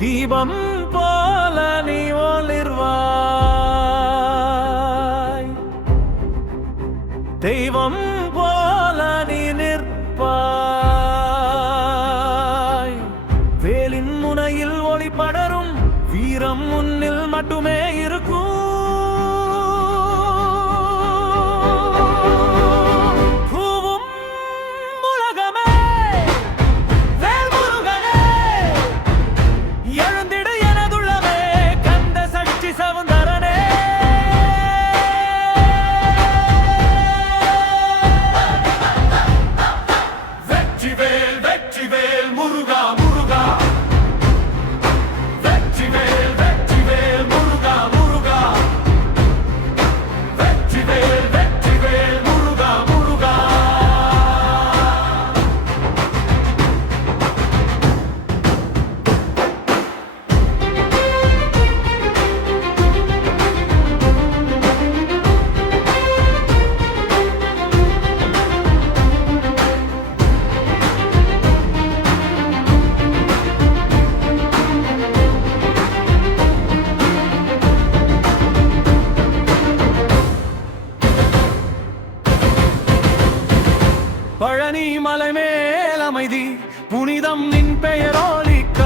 தீபம் போல நீ ஒளிர்வாய். தெய்வம் போல நீ நிற்பாய். வேலின் முனையில் ஒளி படரும் வீரம் முன்னில் மட்டுமே இருக்கும். பழனி மலை மேல் அமைதி புனிதம் நின் பெயரோலிக்க